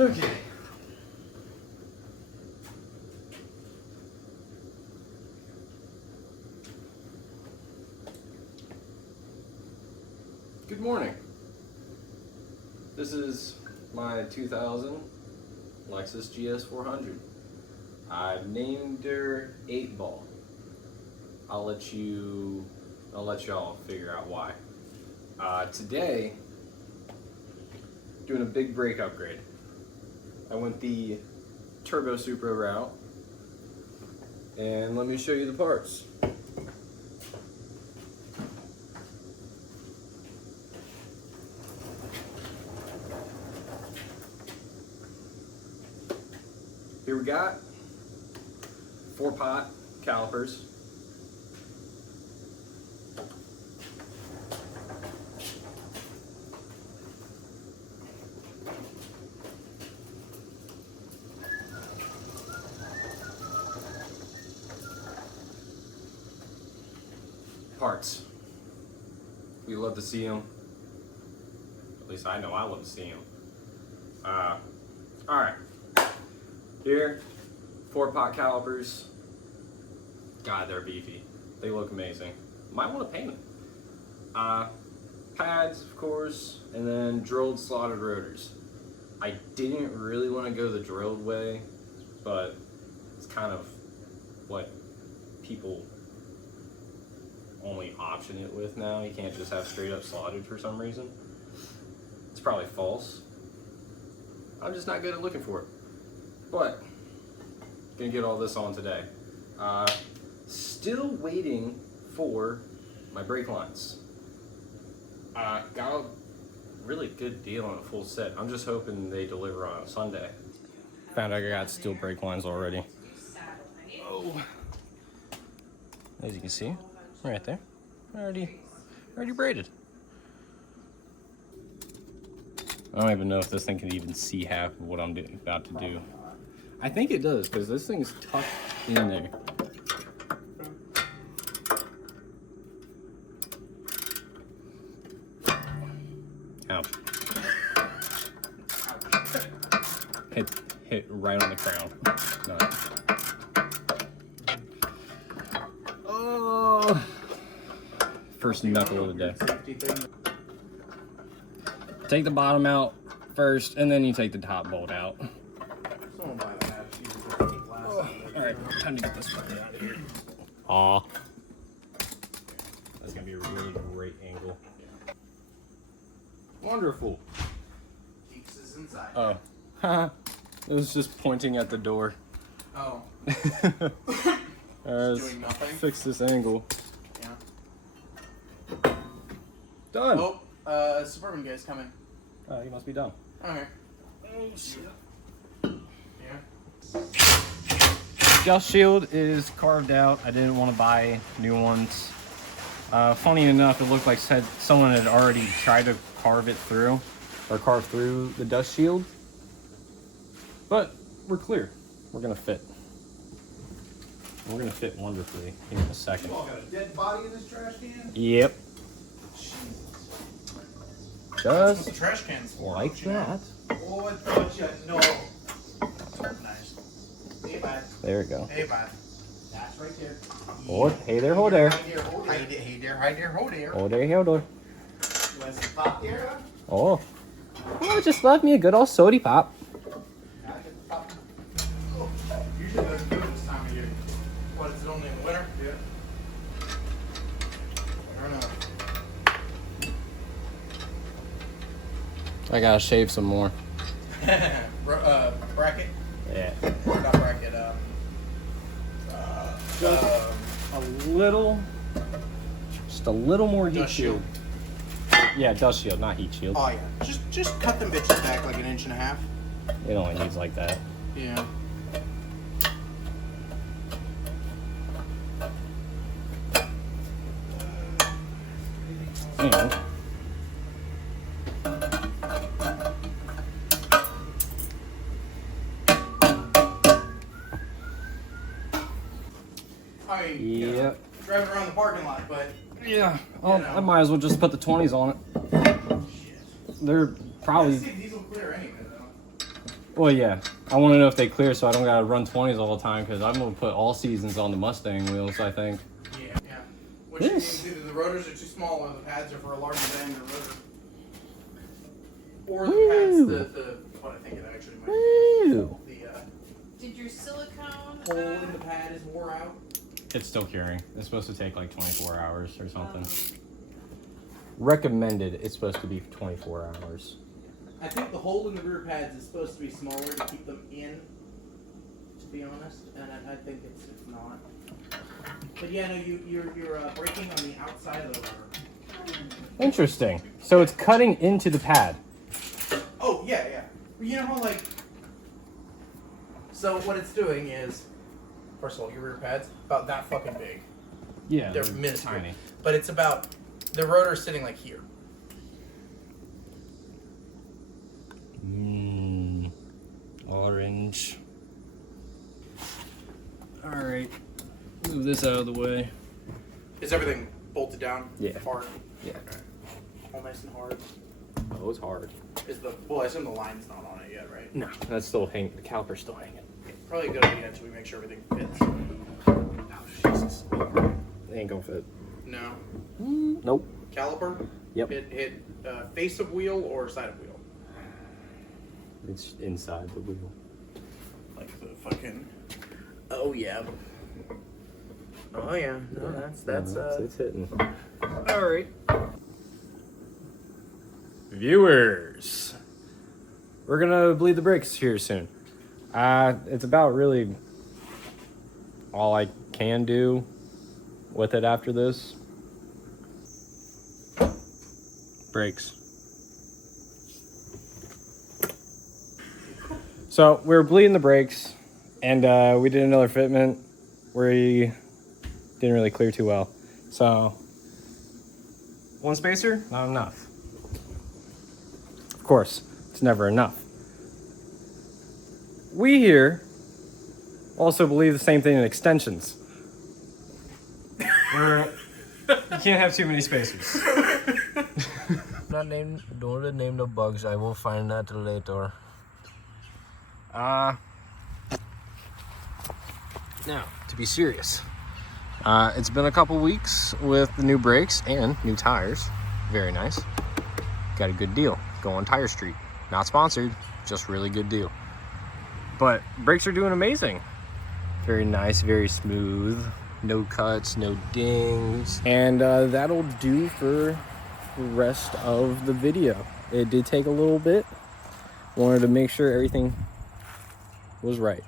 Okay. Good morning. This is my 2000 Lexus GS400. I've named her 8-Ball. I'll let y'all figure out why. Today, doing a big brake upgrade. I went the Turbo Supra route, and let me show you the parts. Here we got 4-pot calipers. Parts. We love to see them. At least I know I love to see them. Alright. Here, 4-pot calipers. God, they're beefy. They look amazing. Might want to paint them. Pads, of course, and then drilled slotted rotors. I didn't really want to go the drilled way, but it's kind of what people only option it with now. You can't just have straight up slotted for some reason. It's probably false. I'm just not good at looking for it. But gonna get all this on today. Still waiting for my brake lines. Got a really good deal on a full set. I'm just hoping they deliver on Sunday. Found out I got steel brake lines already. Oh, as you can see, right there, already braided. I don't even know if this thing can even see half of what I'm about to do. I think it does, because this thing's tucked in there. Ouch. Hit right on the crown. No. Oh! First knuckle of the day. Take the bottom out first, and then you take the top bolt out. Alright, time to get this one out of here. Aw. That's gonna be a really great angle. Wonderful. Keeps us inside. Oh. Haha. It was just pointing at the door. Oh. Doing nothing? Fix this angle. Yeah. Done! Oh, Suburban guy's coming. Oh, you must be done. Alright. Oh, shit. Yeah. Dust shield is carved out. I didn't want to buy new ones. Funny enough, it looked like someone had already tried to carve it through, or carve through the dust shield. But we're clear. We're gonna fit. We're gonna fit wonderfully here in a second. You all got a dead body in this trash can? Yep. Just the trash can's for, like that. Oh, I thought you know. Nice. Hey, bud. There we go. Hey, bud. That's right there. Oh, hey there, ho there. Hey there, ho there. Hey there, hi there, ho there. Oh there, ho there. Was it pop there? Oh. Oh, just love me a good old sody pop. Usually doesn't do it this time of year. What, is it only in the winter? Yeah. I don't know. I gotta shave some more. Bracket? Yeah. Or not bracket, just a little more heat Dust shield. Yeah, dust shield, not heat shield. Oh yeah. Just cut them bitches back like 1.5 inches. It only needs like that. Yeah. And I mean, you know, driving around the parking lot, but yeah, well, you know. I might as well just put the 20s on it. Shit. They're probably, These will clear anyway, though. Well, yeah. I want to know if they clear so I don't gotta run 20s all the time because I'm gonna put all seasons on the Mustang wheels, I think. Yeah. Which means either the rotors are too small or the pads are for a larger diameter rotor. Or the pads, the what I think it actually might be. Did your silicone Hole in the pad is wore out. It's still curing. It's supposed to take like 24 hours or something. Recommended, it's supposed to be 24 hours. I think the hole in the rear pads is supposed to be smaller to keep them in, to be honest, and I think it's not. But yeah, no, you're braking on the outside of the rotor. Interesting. So it's cutting into the pad. Oh, yeah. You know how, like... So what it's doing is, first of all, your rear pads, about that fucking big. Yeah, They're minuscule. tiny. But it's about... The rotor's sitting, like, here. Orange. Alright. Move this out of the way. Is everything bolted down? Yeah. Hard? Yeah. Okay. All nice and hard. Oh, it's hard. Is the... Well, I assume the line's not on it yet, right? No, that's still hanging. The caliper's still hanging. Probably a good idea until we make sure everything fits. Oh, Jesus. It ain't gonna fit. No. Nope. Caliper? Yep. Hit face of wheel or side of wheel? It's inside the wheel. Like the fucking... Oh, yeah. Oh, yeah. No, that's It's hitting. Alright. Viewers. We're gonna bleed the brakes here soon. It's about really all I can do with it after this. Brakes. So we were bleeding the brakes, and we did another fitment where he didn't really clear too well. So one spacer, not enough. Of course, it's never enough. We here also believe the same thing in extensions. Where you can't have too many spacers. Don't name the bugs. I will find that later. Now, to be serious, it's been a couple weeks with the new brakes and new tires. Very nice. Got a good deal. Go on Tire Street. Not sponsored, just really good deal. But brakes are doing amazing. Very nice, very smooth. No cuts, no dings. And that'll do for the rest of the video. It did take a little bit. Wanted to make sure everything was right.